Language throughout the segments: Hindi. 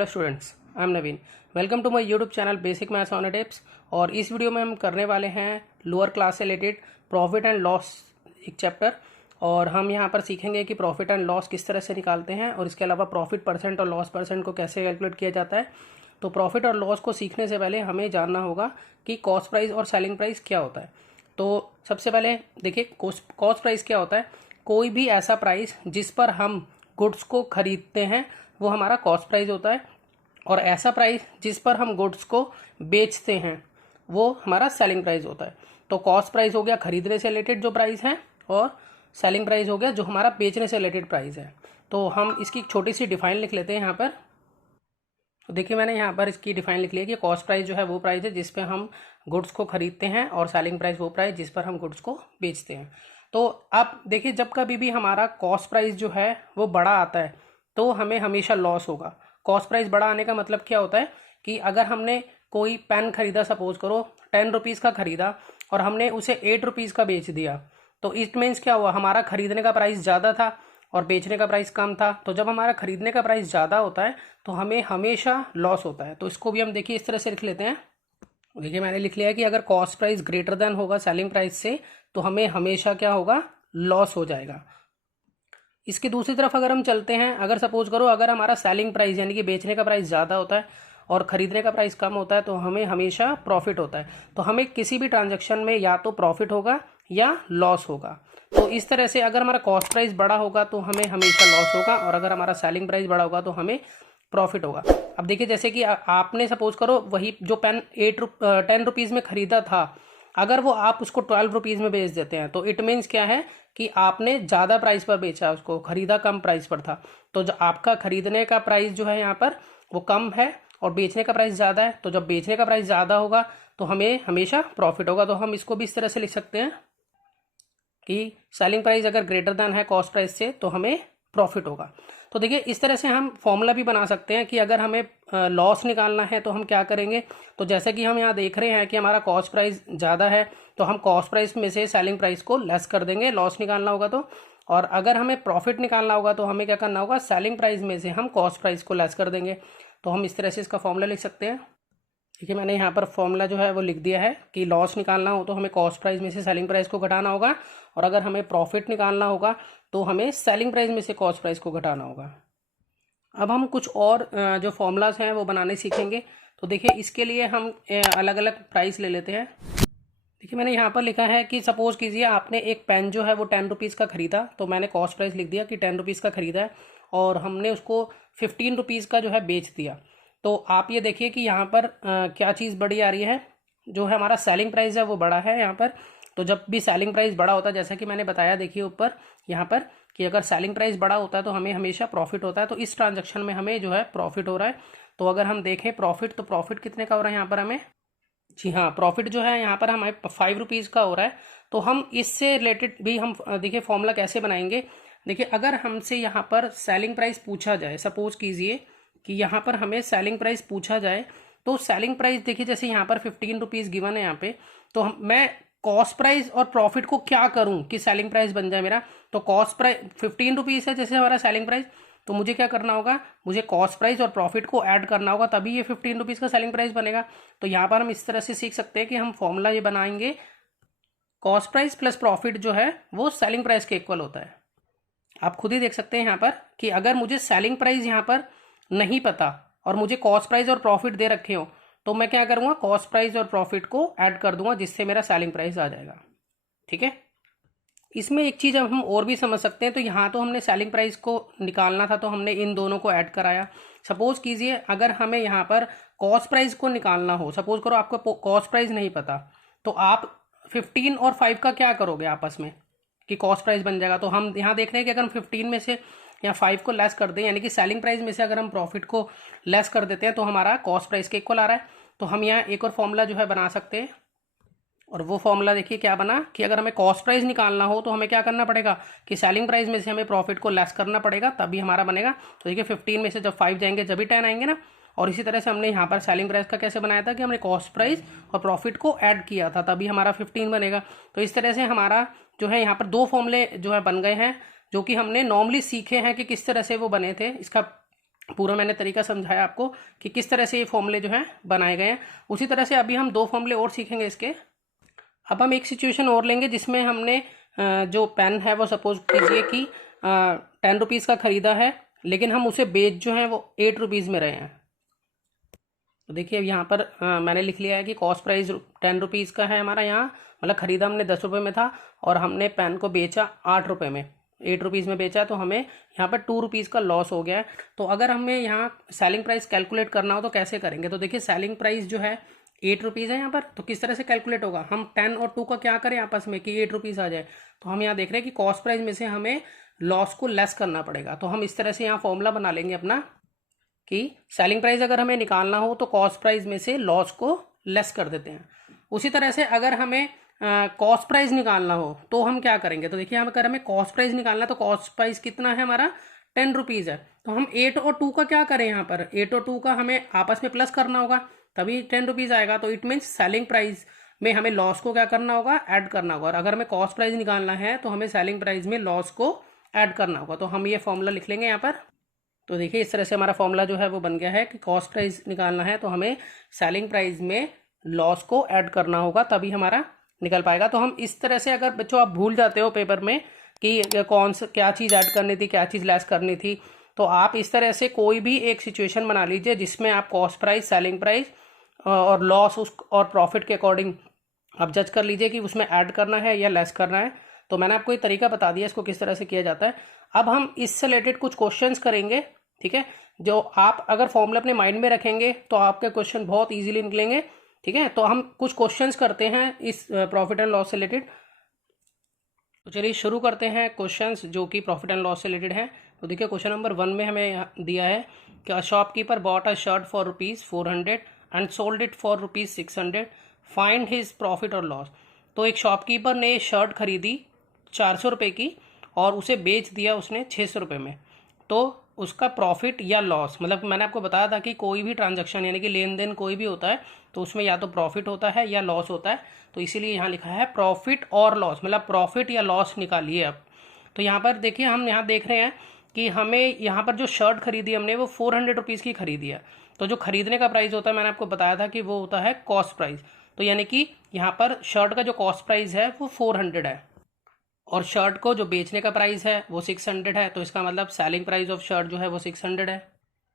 Hello students, I am Naveen. Welcome to my YouTube channel basic maths on tips. और इस वीडियो में हम करने वाले हैं लोअर क्लास से रिलेटेड प्रॉफिट एंड लॉस एक चैप्टर। और हम यहाँ पर सीखेंगे कि प्रॉफिट एंड लॉस किस तरह से निकालते हैं और इसके अलावा प्रॉफिट परसेंट और लॉस परसेंट को कैसे कैलकुलेट किया जाता है। तो प्रॉफिट और लॉस को सीखने से पहले हमें जानना होगा कि कॉस्ट प्राइस और सेलिंग प्राइस क्या होता है। तो सबसे पहले देखिए, कॉस्ट प्राइस क्या होता है। कोई भी ऐसा प्राइस जिस पर हम गुड्स को खरीदते हैं वो हमारा कॉस्ट प्राइस होता है, और ऐसा प्राइस जिस पर हम गुड्स को बेचते हैं वो हमारा सेलिंग प्राइस होता है। तो कॉस्ट प्राइस हो गया खरीदने से रिलेटेड जो प्राइस है, और सेलिंग प्राइस हो गया जो हमारा बेचने से रिलेटेड प्राइस है। तो हम इसकी छोटी सी डिफाइन लिख लेते हैं यहाँ पर। तो देखिए, मैंने यहाँ पर इसकी डिफाइन लिख लिया कि कॉस्ट प्राइस जो है वो प्राइस है जिस पे हम गुड्स को खरीदते हैं, और सेलिंग प्राइस वो प्राइस जिस पर हम गुड्स को बेचते हैं। तो अब देखिए, जब कभी भी हमारा कॉस्ट प्राइस जो है वो बड़ा आता है तो हमें हमेशा लॉस होगा। कॉस्ट प्राइस बड़ा आने का मतलब क्या होता है कि अगर हमने कोई पेन खरीदा, सपोज करो 10 रुपीज़ का खरीदा और हमने उसे 8 रुपीज़ का बेच दिया, तो इट मीन्स क्या हुआ, हमारा खरीदने का प्राइस ज़्यादा था और बेचने का प्राइस कम था। तो जब हमारा खरीदने का प्राइस ज़्यादा होता है तो हमें हमेशा लॉस होता है। तो इसको भी हम देखिए इस तरह से लिख लेते हैं। देखिए, मैंने लिख लिया है कि अगर कॉस्ट प्राइस ग्रेटर देन होगा सेलिंग प्राइस से तो हमें हमेशा क्या होगा, लॉस हो जाएगा। इसकी दूसरी तरफ अगर हम चलते हैं, अगर सपोज करो अगर हमारा सेलिंग प्राइस यानी कि बेचने का प्राइस ज़्यादा होता है और खरीदने का प्राइस कम होता है तो हमें हमेशा प्रॉफिट होता है। तो हमें किसी भी ट्रांजैक्शन में या तो प्रॉफिट होगा या लॉस होगा। तो इस तरह से अगर हमारा कॉस्ट प्राइस बड़ा होगा तो हमें हमेशा लॉस होगा, और अगर हमारा सेलिंग प्राइस बड़ा होगा तो हमें प्रॉफिट होगा। अब देखिए, जैसे कि आपने सपोज करो वही जो पेन 10 रुपीज़ में खरीदा था, अगर वो आप उसको 12 रुपीज़ में बेच देते हैं तो इट मीन्स क्या है कि आपने ज़्यादा प्राइस पर बेचा, उसको खरीदा कम प्राइस पर था। तो जो आपका खरीदने का प्राइस जो है यहाँ पर वो कम है और बेचने का प्राइस ज़्यादा है। तो जब बेचने का प्राइस ज़्यादा होगा तो हमें हमेशा प्रॉफिट होगा। तो हम इसको भी इस तरह से लिख सकते हैं कि सेलिंग प्राइस अगर ग्रेटर देन है कॉस्ट प्राइस से तो हमें प्रॉफिट होगा। तो देखिए, इस तरह से हम फॉर्मूला भी बना सकते हैं कि अगर हमें लॉस निकालना है तो हम क्या करेंगे। तो जैसे कि हम यहाँ देख रहे हैं कि हमारा कॉस्ट प्राइस ज़्यादा है तो हम कॉस्ट प्राइस में से सेलिंग प्राइस को लेस कर देंगे, लॉस निकालना होगा तो। और अगर हमें प्रॉफिट निकालना होगा तो हमें क्या करना होगा, सेलिंग प्राइस में से हम कॉस्ट प्राइस को लेस कर देंगे। तो हम इस तरह से इसका फॉर्मूला लिख सकते हैं। देखिए, मैंने यहाँ पर फॉर्मूला जो है वो लिख दिया है कि लॉस निकालना हो तो हमें कॉस्ट प्राइस में से सेलिंग प्राइस को घटाना होगा, और अगर हमें प्रॉफिट निकालना होगा तो हमें सेलिंग प्राइस में से कॉस्ट प्राइस को घटाना होगा। अब हम कुछ और जो फॉर्मूलाज हैं वो बनाने सीखेंगे। तो देखिए, इसके लिए हम अलग अलग प्राइस ले लेते हैं। देखिए, मैंने यहाँ पर लिखा है कि सपोज कीजिए आपने एक पेन जो है वो 10 रुपीज़ का खरीदा, तो मैंने कॉस्ट प्राइस लिख दिया कि 10 रुपीज़ का खरीदा है, और हमने उसको 15 रुपीज़ का जो है बेच दिया। तो आप ये देखिए कि यहाँ पर क्या चीज़ बड़ी आ रही है, जो है हमारा सेलिंग प्राइस है वो बड़ा है यहाँ पर। तो जब भी सेलिंग प्राइस बड़ा होता है, जैसा कि मैंने बताया देखिए ऊपर यहाँ पर, कि अगर सेलिंग प्राइस बड़ा होता है तो हमें हमेशा प्रॉफिट होता है। तो इस ट्रांजैक्शन में हमें जो है प्रॉफिट हो रहा है। तो अगर हम देखें प्रॉफिट, तो प्रॉफिट कितने का हो रहा है यहाँ पर हमें, जी हाँ, प्रॉफिट जो है यहाँ पर हमें 5 रुपीज़ का हो रहा है। तो हम इससे रिलेटेड भी हम देखिए फॉर्मूला कैसे बनाएंगे। देखिए, अगर हमसे यहाँ पर सेलिंग प्राइस पूछा जाए, सपोज कीजिए कि यहाँ पर हमें सेलिंग प्राइस पूछा जाए, तो सेलिंग प्राइस देखिए जैसे यहाँ पर 15 रुपीज़ गिवन है यहाँ पे, तो मैं कॉस्ट प्राइस और प्रॉफिट को क्या करूँ कि सेलिंग प्राइस बन जाए मेरा। तो कॉस्ट प्राइस 15 रुपीज़ है जैसे हमारा सेलिंग प्राइस, तो मुझे क्या करना होगा, मुझे कॉस्ट प्राइस और प्रॉफिट को ऐड करना होगा, तभी ये 15 रुपीज़ का सेलिंग प्राइस बनेगा। तो यहाँ पर हम इस तरह से सीख सकते हैं कि हम फॉर्मूला ये बनाएंगे, कॉस्ट प्राइस प्लस प्रॉफिट जो है वो सेलिंग प्राइस के इक्वल होता है। आप खुद ही देख सकते हैं यहाँ पर कि अगर मुझे सेलिंग प्राइस यहाँ पर नहीं पता और मुझे कॉस्ट प्राइस और प्रॉफिट दे रखे हो, तो मैं क्या करूँगा, कॉस्ट प्राइस और प्रॉफिट को ऐड कर दूंगा जिससे मेरा सेलिंग प्राइस आ जाएगा। ठीक है, इसमें एक चीज़ अब हम और भी समझ सकते हैं। तो यहाँ तो हमने सेलिंग प्राइस को निकालना था तो हमने इन दोनों को ऐड कराया। सपोज कीजिए अगर हमें यहाँ पर कॉस्ट प्राइस को निकालना हो, सपोज करो आपको कॉस्ट प्राइस नहीं पता, तो आप 15 और 5 का क्या करोगे आपस में कि कॉस्ट प्राइस बन जाएगा। तो हम यहाँ देख रहे हैं कि अगर हम 15 में से या 5 को लेस कर दें, यानी कि सेलिंग प्राइस में से अगर हम प्रॉफिट को लेस कर देते हैं तो हमारा कॉस्ट प्राइस के इक्वल आ रहा है। तो हम यहाँ एक और फॉर्मूला जो है बना सकते हैं, और वो फॉर्मूला देखिए क्या बना कि अगर हमें कॉस्ट प्राइस निकालना हो तो हमें क्या करना पड़ेगा कि सेलिंग प्राइस में से हमें प्रॉफिट को लेस करना पड़ेगा, तभी हमारा बनेगा। तो देखिए 15 में से जब 5 जाएंगे जब भी 10 आएंगे ना। और इसी तरह से हमने यहाँ पर सेलिंग प्राइस का कैसे बनाया था कि हमने कॉस्ट प्राइस और प्रॉफिट को ऐड किया था, तभी हमारा 15 बनेगा। तो इस तरह से हमारा जो है यहाँ पर दो फॉर्मूले जो है बन गए हैं, जो कि हमने नॉर्मली सीखे हैं कि किस तरह से वो बने थे। इसका पूरा मैंने तरीका समझाया आपको कि किस तरह से ये फॉर्मूले जो हैं बनाए गए हैं। उसी तरह से अभी हम 2 फॉर्मूले और सीखेंगे इसके। अब हम एक सिचुएशन और लेंगे जिसमें हमने जो पेन है वो सपोज कीजिए कि 10 रुपीज़ का ख़रीदा है, लेकिन हम उसे बेच जो है वो 8 रुपीज़ में रहे हैं। तो देखिए अब यहाँ पर मैंने लिख लिया है कि कॉस्ट प्राइस 10 रुपीज़ का है हमारा यहाँ, मतलब ख़रीदा हमने 10 रुपये में था और हमने पेन को बेचा 8 रुपये में, 8 रुपीज़ में बेचा, तो हमें यहाँ पर 2 रुपीज़ का लॉस हो गया है। तो अगर हमें यहाँ सेलिंग प्राइस कैलकुलेट करना हो तो कैसे करेंगे? तो देखिए सेलिंग प्राइस जो है 8 रुपीज़ है यहाँ पर, तो किस तरह से कैलकुलेट होगा? हम 10 और 2 का क्या करें आपस में कि 8 रुपीज़ आ जाए। तो हम यहाँ देख रहे हैं कि कॉस्ट प्राइस में से हमें लॉस को लेस करना पड़ेगा। तो हम इस तरह से यहाँ फॉर्मूला बना लेंगे अपना कि सेलिंग प्राइस अगर हमें निकालना हो तो कॉस्ट प्राइस में से लॉस को लेस कर देते हैं। उसी तरह से अगर हमें कॉस्ट प्राइस निकालना हो तो हम क्या करेंगे? तो देखिए अगर हमें कॉस्ट प्राइस निकालना तो कॉस्ट प्राइस कितना है हमारा 10 रुपीज़ है, तो हम 8 और 2 का क्या करें? यहाँ पर 8 और 2 का हमें आपस में प्लस करना होगा, तभी 10 रुपीज़ आएगा। तो इट मीन्स सेलिंग प्राइस में हमें लॉस को क्या करना होगा? ऐड करना होगा। और अगर हमें कॉस्ट प्राइस निकालना है तो हमें सेलिंग प्राइस में लॉस को ऐड करना होगा। तो हम ये फॉर्मूला लिख लेंगे यहाँ पर। तो देखिए इस तरह से हमारा फॉर्मूला जो है वो बन गया है कि कॉस्ट प्राइस निकालना है तो हमें सेलिंग प्राइस में लॉस को ऐड करना होगा, तभी हमारा निकल पाएगा। तो हम इस तरह से, अगर बच्चों आप भूल जाते हो पेपर में कि कौन सा क्या चीज़ ऐड करनी थी, क्या चीज़ लेस करनी थी, तो आप इस तरह से कोई भी एक सिचुएशन बना लीजिए जिसमें आप कॉस्ट प्राइस, सेलिंग प्राइस और लॉस उस और प्रॉफिट के अकॉर्डिंग आप जज कर लीजिए कि उसमें ऐड करना है या लेस करना है। तो मैंने आपको ये तरीका बता दिया इसको किस तरह से किया जाता है। अब हम इससे रिलेटेड कुछ क्वेश्चंस करेंगे, ठीक है, जो आप अगर फॉर्मूला अपने माइंड में रखेंगे तो आपके क्वेश्चन बहुत इजीली निकलेंगे, ठीक है। तो हम कुछ क्वेश्चंस करते हैं इस प्रॉफिट एंड लॉस से रिलेटेड। तो चलिए शुरू करते हैं क्वेश्चंस जो कि प्रॉफिट एंड लॉस से रिलेटेड हैं। तो देखिए क्वेश्चन नंबर 1 में हमें दिया है कि अ shopkeeper bought a shirt for ₹400 and sold it for ₹600, find his profit और लॉस। तो एक शॉपकीपर ने शर्ट खरीदी 400 रुपये की और उसे बेच दिया उसने 600 रुपये में, तो उसका प्रॉफिट या लॉस, मतलब मैंने आपको बताया था कि कोई भी ट्रांजैक्शन यानी कि लेन देन कोई भी होता है तो उसमें या तो प्रॉफिट होता है या लॉस होता है। तो इसीलिए यहाँ लिखा है प्रॉफिट और लॉस, मतलब प्रॉफिट या लॉस निकालिए अब। तो यहाँ पर देखिए हम यहाँ देख रहे हैं कि हमें यहाँ पर जो शर्ट खरीदी हमने वो 400 रुपीज़ की खरीदी है। तो जो खरीदने का प्राइस होता है मैंने आपको बताया था कि वो होता है कॉस्ट प्राइस। तो यानी कि यहाँ पर शर्ट का जो कॉस्ट प्राइस है वो 400 है और शर्ट को जो बेचने का प्राइस है वो 600 है। तो इसका मतलब सेलिंग प्राइस ऑफ शर्ट जो है वो 600 है।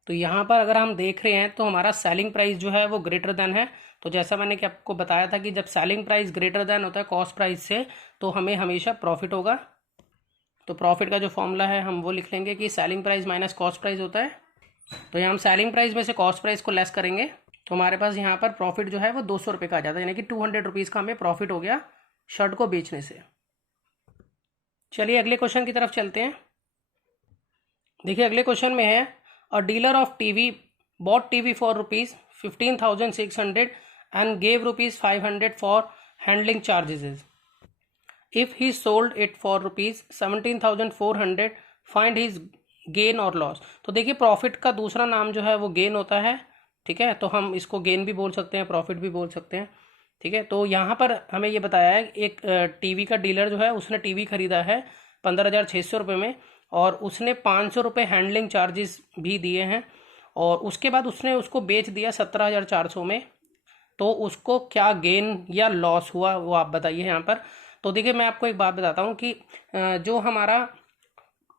तो यहाँ पर अगर हम देख रहे हैं तो हमारा सेलिंग प्राइस जो है वो ग्रेटर देन है। तो जैसा मैंने कि आपको बताया था कि जब सेलिंग प्राइस ग्रेटर देन होता है कॉस्ट प्राइस से तो हमें हमेशा प्रॉफिट होगा। तो प्रॉफिट का जो फॉर्मूला है हम वो लिख लेंगे कि selling price minus cost price होता है। तो यहाँ हम सेलिंग प्राइस में से कॉस्ट प्राइस को लेस करेंगे तो हमारे पास यहाँ पर प्रॉफिट जो है वो 200 रुपये का आ जाता है, यानी कि 200 रुपीज़ का हमें प्रॉफिट हो गया शर्ट को बेचने से। चलिए अगले क्वेश्चन की तरफ चलते हैं। देखिए अगले क्वेश्चन में है a dealer of TV bought TV for ₹15,600 and gave ₹500 for handling charges. If he sold it for ₹17,400, find his gain और लॉस। तो देखिए प्रॉफिट का दूसरा नाम जो है वो गेन होता है, ठीक है। तो हम इसको गेन भी बोल सकते हैं, प्रॉफिट भी बोल सकते हैं, ठीक है। तो यहाँ पर हमें ये बताया है एक टीवी का डीलर जो है उसने टीवी खरीदा है 15,600 रुपये में और उसने 500 रुपये हैंडलिंग चार्जेस भी दिए हैं और उसके बाद उसने उसको बेच दिया 17,400 में। तो उसको क्या गेन या लॉस हुआ वो आप बताइए यहाँ पर। तो देखिए मैं आपको एक बात बताता हूँ कि जो हमारा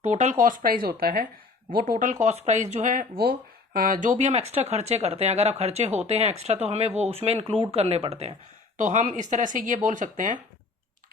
टोटल कॉस्ट प्राइस होता है वो टोटल कॉस्ट प्राइस जो है वो जो भी हम एक्स्ट्रा खर्चे करते हैं, अगर आप खर्चे होते हैं एक्स्ट्रा तो हमें वो उसमें इंक्लूड करने पड़ते हैं। तो हम इस तरह से ये बोल सकते हैं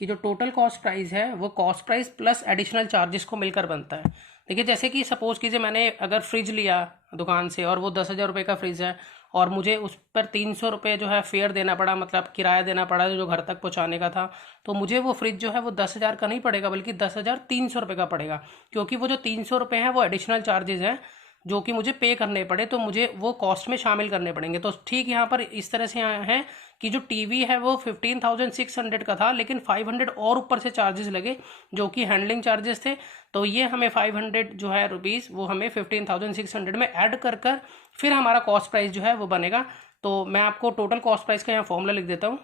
कि जो टोटल कॉस्ट प्राइस है वो cost price plus additional charges को मिलकर बनता है। देखिए जैसे कि सपोज कीजिए मैंने अगर फ्रिज लिया दुकान से और वो 10,000 रुपये का फ्रिज है और मुझे उस पर 300 रुपये जो है फेयर देना पड़ा, मतलब किराया देना पड़ा जो घर तक पहुंचाने का था, तो मुझे वो फ्रिज जो है वो 10,000 का नहीं पड़ेगा बल्कि 10,300 रुपये का पड़ेगा, क्योंकि वो जो 300 रुपये हैं वो एडिशनल चार्जेस हैं जो कि मुझे पे करने पड़े, तो मुझे वो कॉस्ट में शामिल करने पड़ेंगे। तो ठीक यहाँ पर इस तरह से यहाँ है कि जो टीवी है वो 15,600 का था लेकिन 500 और ऊपर से चार्जेस लगे जो कि हैंडलिंग चार्जेस थे। तो ये हमें 500 जो है रुपीज़ वो हमें 15,600 में ऐड कर फिर हमारा कॉस्ट प्राइस जो है वो बनेगा। तो मैं आपको टोटल कॉस्ट प्राइस का यहाँ फॉर्मूला लिख देता हूँ।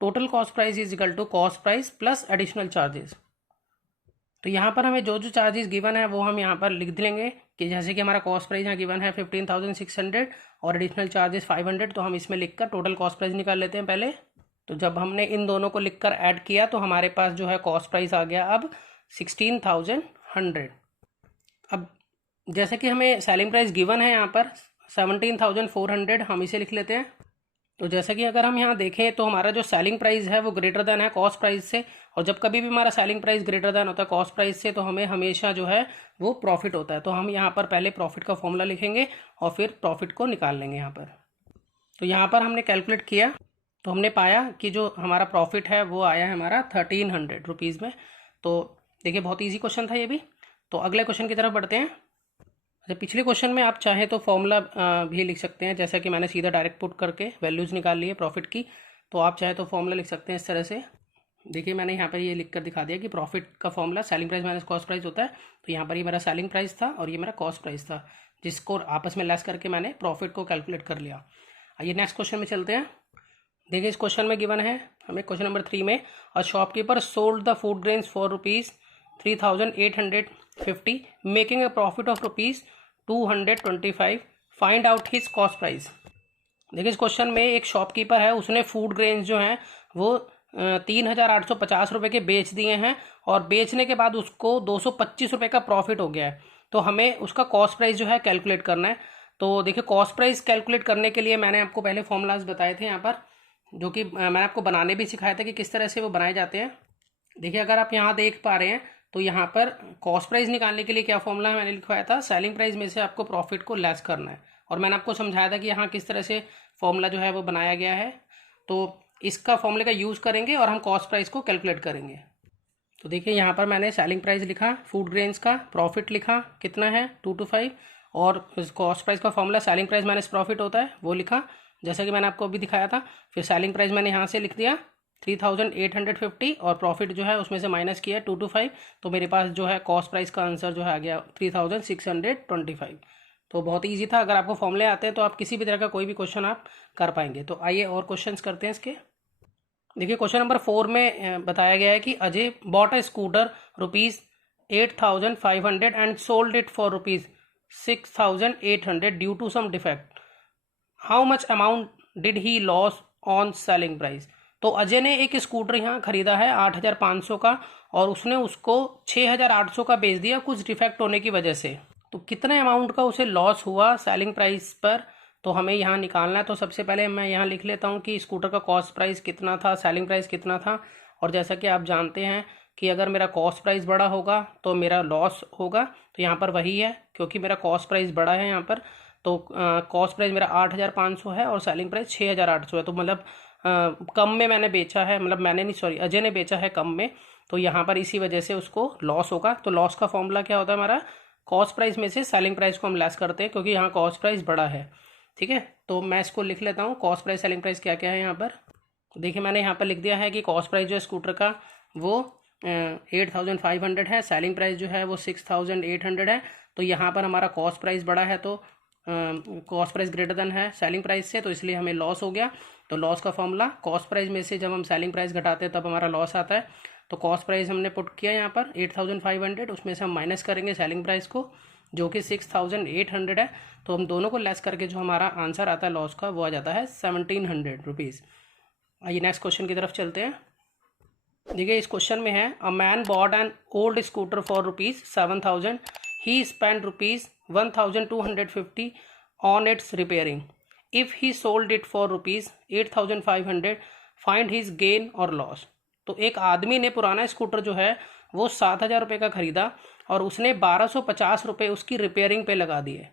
Total cost price is equal to cost price plus additional charges. तो यहाँ पर हमें जो जो चार्जेस गिवन है वो हम यहाँ पर लिख लेंगे कि जैसे कि हमारा कॉस्ट प्राइस यहाँ गिवन है 15,600 और एडिशनल चार्जेस 500, तो हम इसमें लिखकर टोटल कॉस्ट प्राइस निकाल लेते हैं पहले। तो जब हमने इन दोनों को लिखकर ऐड किया तो हमारे पास जो है कॉस्ट प्राइस आ गया अब 16,100। अब जैसे कि हमें सेलिंग प्राइस गिवन है यहाँ पर 17,400, हम इसे लिख लेते हैं। तो जैसा कि अगर हम यहाँ देखें तो हमारा जो सेलिंग प्राइस है वो ग्रेटर देन है कॉस्ट प्राइस से, और जब कभी भी हमारा सेलिंग प्राइस ग्रेटर देन होता है कॉस्ट प्राइस से तो हमें हमेशा जो है वो प्रॉफिट होता है। तो हम यहाँ पर पहले प्रॉफिट का फॉर्मूला लिखेंगे और फिर प्रॉफिट को निकाल लेंगे यहाँ पर। तो यहाँ पर हमने कैलकुलेट किया तो हमने पाया कि जो हमारा प्रॉफिट है वो आया है हमारा 1300 रुपीज़ में। तो देखिए बहुत ईजी क्वेश्चन था ये भी। तो अगले क्वेश्चन की तरफ बढ़ते हैं। अच्छा, पिछले क्वेश्चन में आप चाहें तो फॉर्मूला भी लिख सकते हैं, जैसा कि मैंने सीधा डायरेक्ट पुट करके वैल्यूज़ निकाल ली है प्रॉफिट की। तो आप चाहे तो फॉर्मूला लिख सकते हैं इस तरह से। देखिए मैंने यहाँ पर ये लिख कर दिखा दिया कि प्रॉफिट का formula selling price minus cost price होता है। तो यहाँ पर ये मेरा सेलिंग प्राइस था और ये मेरा कॉस्ट प्राइस था, जिसको आपस में लेस करके मैंने प्रॉफिट को कैलकुलेट कर लिया। आइए नेक्स्ट क्वेश्चन में चलते हैं। देखिए इस क्वेश्चन में गिवन है हमें क्वेश्चन नंबर 3 में, a shopkeeper sold the food grains for ₹3,850 making a profit of ₹225। Find out his cost price. देखिए इस क्वेश्चन में एक शॉपकीपर है, उसने फूड ग्रेन्स जो हैं वो 3,850 रुपये के बेच दिए हैं और बेचने के बाद उसको 225 रुपये का प्रॉफिट हो गया है। तो हमें उसका कॉस्ट प्राइस जो है कैलकुलेट करना है। तो देखिए कॉस्ट प्राइस कैलकुलेट करने के लिए मैंने आपको पहले फॉर्मूलाज बताए थे यहाँ पर, जो कि मैंने आपको बनाने भी सिखाया था कि किस तरह से वो बनाए जाते हैं। देखिए अगर आप यहाँ देख पा रहे हैं तो यहाँ पर कॉस्ट प्राइस निकालने के लिए क्या फॉर्मूला है मैंने लिखवाया था, सेलिंग प्राइस में से आपको प्रॉफिट को लेस करना है। और मैंने आपको समझाया था कि यहाँ किस तरह से फॉर्मूला जो है वो बनाया गया है। तो इसका फॉर्मूले का यूज़ करेंगे और हम कॉस्ट प्राइस को कैलकुलेट करेंगे। तो देखिए यहाँ पर मैंने सेलिंग प्राइस लिखा फूड ग्रेन्स का, प्रॉफिट लिखा कितना है 225, और कॉस्ट प्राइस का formula selling price minus profit होता है वो लिखा, जैसा कि मैंने आपको अभी दिखाया था। फिर सेलिंग प्राइस मैंने यहाँ से लिख दिया 3,850 और प्रॉफिट जो है उसमें से माइनस किया 225। तो मेरे पास जो है कॉस्ट प्राइस का आंसर जो है आ गया 3,625। तो बहुत ईजी था। अगर आपको फॉर्मूले आते हैं तो आप किसी भी तरह का कोई भी क्वेश्चन आप कर पाएंगे। तो आइए और क्वेश्चंस करते हैं इसके। देखिए क्वेश्चन नंबर 4 में बताया गया है कि Ajay bought a scooter ₹8,500 and sold it for ₹6,800 due to some defect. How much amount did he loss on selling price. तो अजय ने एक स्कूटर यहाँ खरीदा है 8,500 का और उसने उसको 6,800 का बेच दिया कुछ डिफेक्ट होने की वजह से। तो कितने अमाउंट का उसे लॉस हुआ सेलिंग प्राइस पर, तो हमें यहाँ निकालना है। तो सबसे पहले मैं यहाँ लिख लेता हूँ कि स्कूटर का कॉस्ट प्राइस कितना था, सेलिंग प्राइस कितना था। और जैसा कि आप जानते हैं कि अगर मेरा कॉस्ट प्राइस बड़ा होगा तो मेरा लॉस होगा, तो यहाँ पर वही है क्योंकि मेरा कॉस्ट प्राइस बड़ा है यहाँ पर। तो कॉस्ट प्राइस मेरा 8,500 है और सेलिंग प्राइस 6,800 है। तो मतलब कम में मैंने बेचा है, मतलब मैंने नहीं सॉरी अजय ने बेचा है कम में, तो यहाँ पर इसी वजह से उसको लॉस होगा। तो लॉस का फॉर्मूला क्या होता है हमारा, कॉस्ट प्राइस में से सेलिंग प्राइस को हम लेस करते हैं क्योंकि यहाँ कॉस्ट प्राइस बड़ा है। ठीक है, तो मैं इसको लिख लेता हूँ कॉस्ट प्राइस सेलिंग प्राइस क्या क्या है यहाँ पर। देखिए मैंने यहाँ पर लिख दिया है कि कॉस्ट प्राइस जो है स्कूटर का वो 8,500 है, सेलिंग प्राइस जो है वो 6,800 है। तो यहाँ पर हमारा कॉस्ट प्राइस बड़ा है तो कॉस्ट प्राइस ग्रेटर देन है सेलिंग प्राइस से, तो इसलिए हमें लॉस हो गया। तो लॉस का फॉर्मूला कॉस्ट प्राइस में से जब हम सेलिंग प्राइस घटाते हैं तब हमारा लॉस आता है। तो कॉस्ट प्राइस हमने पुट किया यहाँ पर 8,500, उसमें से हम माइनस करेंगे सेलिंग प्राइस को जो कि 6,800 है। तो हम दोनों को लेस करके जो हमारा आंसर आता है लॉस का वो आ जाता है 1,700 रुपीज़। आइए नेक्स्ट क्वेश्चन की तरफ चलते हैं। देखिए इस क्वेश्चन में है, a man bot an old scooter for ₹7,000, he spend ₹1,250 on it's repairing. If he sold it for ₹8,500, find his gain और लॉस। तो एक आदमी ने पुराना स्कूटर जो है वो 7,000 रुपये का खरीदा और उसने 1,250 रुपये उसकी रिपेयरिंग पे लगा दिए,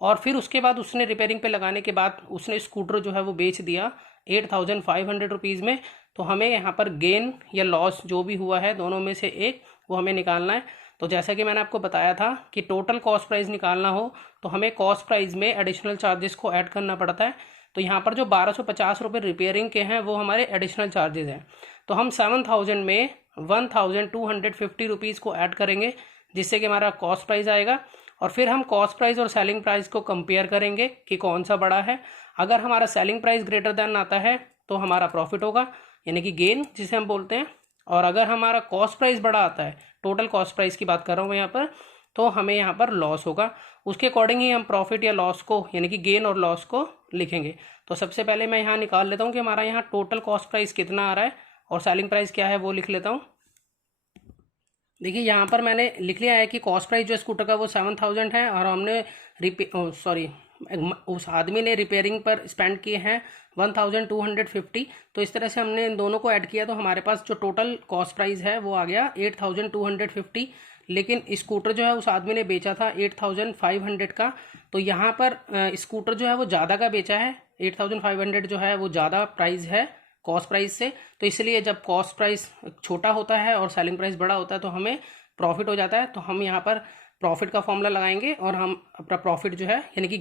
और फिर उसके बाद उसने रिपेयरिंग पे लगाने के बाद उसने स्कूटर जो है वो बेच दिया 8,500 रुपीज़ में। तो हमें यहाँ पर गेन या लॉस जो भी हुआ है दोनों में से एक वो हमें निकालना है। तो जैसा कि मैंने आपको बताया था कि टोटल कॉस्ट प्राइस निकालना हो तो हमें कॉस्ट प्राइस में एडिशनल चार्जेस को ऐड करना पड़ता है। तो यहाँ पर जो 1,250 रुपये रिपेयरिंग के हैं वो हमारे एडिशनल चार्जेस हैं। तो हम 7,000 में 1,250 रुपीज़ को ऐड करेंगे जिससे कि हमारा कॉस्ट प्राइस आएगा, और फिर हम कॉस्ट प्राइस और सेलिंग प्राइस को कंपेयर करेंगे कि कौन सा बड़ा है। अगर हमारा सेलिंग प्राइस ग्रेटर देन आता है तो हमारा प्रॉफिट होगा यानी कि गेन जिसे हम बोलते हैं, और अगर हमारा कॉस्ट प्राइस बड़ा आता है, टोटल कॉस्ट प्राइस की बात कर रहा हूँ मैं यहाँ पर, तो हमें यहाँ पर लॉस होगा। उसके अकॉर्डिंग ही हम प्रॉफिट या लॉस को यानी कि गेन और लॉस को लिखेंगे। तो सबसे पहले मैं यहाँ निकाल लेता हूँ कि हमारा यहाँ टोटल कॉस्ट प्राइस कितना आ रहा है और सेलिंग प्राइस क्या है वो लिख लेता हूँ। देखिए यहाँ पर मैंने लिख लिया है कि कॉस्ट प्राइस जो स्कूटर का वो 7000 है और हमने उस आदमी ने रिपेयरिंग पर स्पेंड किए हैं 1250। तो इस तरह से हमने इन दोनों को ऐड किया तो हमारे पास जो टोटल कॉस्ट प्राइस है वो आ गया 8250। लेकिन स्कूटर जो है उस आदमी ने बेचा था 8500 का। तो यहाँ पर स्कूटर जो है वो ज़्यादा का बेचा है, 8500 जो है वो ज़्यादा प्राइस है कॉस्ट प्राइस से। तो इसलिए जब कॉस्ट प्राइस छोटा होता है और सेलिंग प्राइस बड़ा होता है तो हमें प्रॉफिट हो जाता है। तो हम यहाँ पर प्रॉफिट का फॉर्मूला लगाएंगे और हम अपना प्रॉफिट जो है यानी कि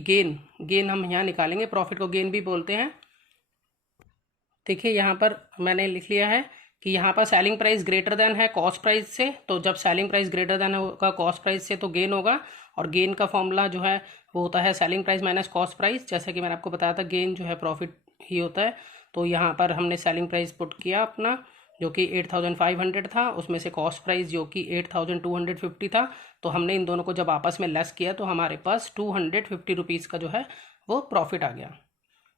गेन हम यहाँ निकालेंगे। प्रॉफिट को गेन भी बोलते हैं। देखिए यहाँ पर मैंने लिख लिया है कि यहाँ पर सेलिंग प्राइस ग्रेटर देन है कॉस्ट प्राइस से। तो जब सेलिंग प्राइस ग्रेटर देन होगा कॉस्ट प्राइस से तो गेन होगा। और गेन का फॉर्मूला जो है वो होता है selling price minus cost price. जैसे कि मैंने आपको बताया था गेन जो है प्रॉफिट ही होता है। तो यहाँ पर हमने सेलिंग प्राइस पुट किया अपना जो कि 8500 था, उसमें से कॉस्ट प्राइस जो कि 8250 था। तो हमने इन दोनों को जब आपस में लेस किया तो हमारे पास 250 रुपीज़ का जो है वो प्रॉफिट आ गया।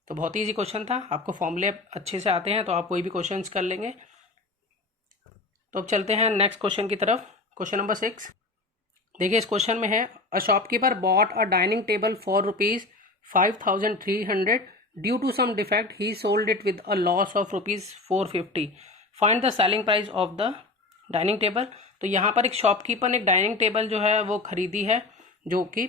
तो बहुत ही ईजी क्वेश्चन था। आपको फॉर्मूले अच्छे से आते हैं तो आप कोई भी क्वेश्चन कर लेंगे। तो अब चलते हैं नेक्स्ट क्वेश्चन की तरफ। क्वेश्चन नंबर 6 देखिए इस क्वेश्चन में है a shopkeeper bought a dining table for ₹5300 due to some defect he sold it with a loss of ₹450। Find the selling price of the dining table. तो यहाँ पर एक शॉपकीपर ने एक डाइनिंग टेबल जो है वो खरीदी है जो कि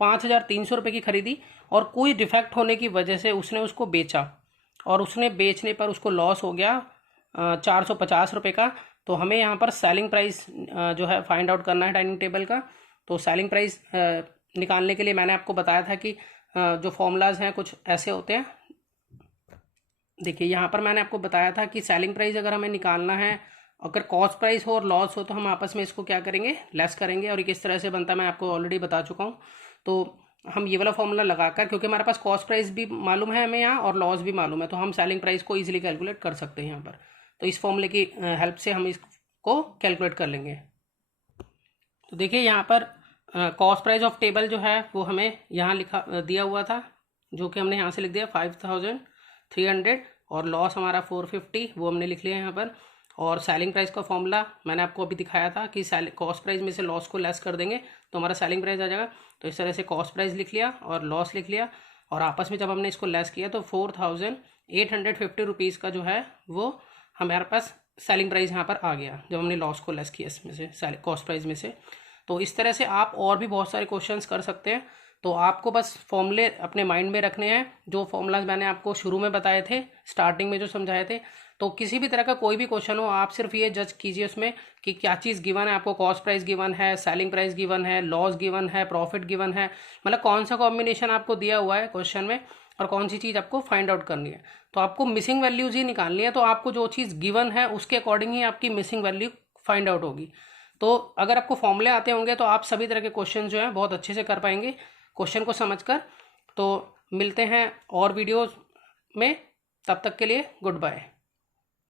5300 रुपये की खरीदी और कोई डिफेक्ट होने की वजह से उसने उसको बेचा और उसने बेचने पर उसको लॉस हो गया 450 रुपये का। तो हमें यहाँ पर सेलिंग प्राइस जो है फाइंड आउट करना है डाइनिंग टेबल का। तो सेलिंग प्राइस निकालने के लिए मैंने आपको बताया था कि जो फॉर्मूलाज हैं कुछ ऐसे होते हैं। देखिए यहाँ पर मैंने आपको बताया था कि सेलिंग प्राइस अगर हमें निकालना है, अगर कॉस्ट प्राइस हो और लॉस हो तो हम आपस में इसको क्या करेंगे, लेस करेंगे। और ये किस तरह से बनता है मैं आपको ऑलरेडी बता चुका हूँ। तो हम ये वाला फॉर्मूला लगाकर, क्योंकि हमारे पास कॉस्ट प्राइस भी मालूम है हमें यहाँ और लॉस भी मालूम है, तो हम सेलिंग प्राइस को ईजिली कैलकुलेट कर सकते हैं यहाँ पर। तो इस फॉर्मूले की हेल्प से हम इसको कैलकुलेट कर लेंगे। तो देखिए यहाँ पर कॉस्ट प्राइस ऑफ टेबल जो है वो हमें यहाँ लिखा दिया हुआ था, जो कि हमने यहाँ से लिख दिया 5300 और लॉस हमारा 450 वो हमने लिख लिया यहाँ पर। और सेलिंग प्राइस का फॉर्मूला मैंने आपको अभी दिखाया था कि कॉस्ट प्राइस में से लॉस को लेस कर देंगे तो हमारा सेलिंग प्राइस आ जाएगा। तो इस तरह से कॉस्ट प्राइस लिख लिया और लॉस लिख लिया और आपस में जब हमने इसको लेस किया तो 4850 रुपीज़ का जो है वो हमारे पास सेलिंग प्राइस यहाँ पर आ गया जब हमने लॉस को लेस किया इसमें से कॉस्ट प्राइस में से। तो इस तरह से आप और भी बहुत सारे क्वेश्चंस कर सकते हैं। तो आपको बस फॉर्मूले अपने माइंड में रखने हैं, जो फॉर्मूलाज मैंने आपको शुरू में बताए थे, स्टार्टिंग में जो समझाए थे। तो किसी भी तरह का कोई भी क्वेश्चन हो आप सिर्फ ये जज कीजिए उसमें कि क्या चीज़ गिवन है। आपको कॉस्ट प्राइस गिवन है, सेलिंग प्राइस गिवन है, लॉस गिवन है, प्रॉफिट गिवन है, मतलब कौन सा कॉम्बिनेशन आपको दिया हुआ है क्वेश्चन में और कौन सी चीज़ आपको फाइंड आउट करनी है। तो आपको मिसिंग वैल्यूज़ ही निकालनी है। तो आपको जो चीज़ गिवन है उसके अकॉर्डिंग ही आपकी मिसिंग वैल्यू फाइंड आउट होगी। तो अगर आपको फॉर्मूले आते होंगे तो आप सभी तरह के क्वेश्चन जो हैं बहुत अच्छे से कर पाएंगे क्वेश्चन को समझकर। तो मिलते हैं और वीडियोस में, तब तक के लिए गुड बाय।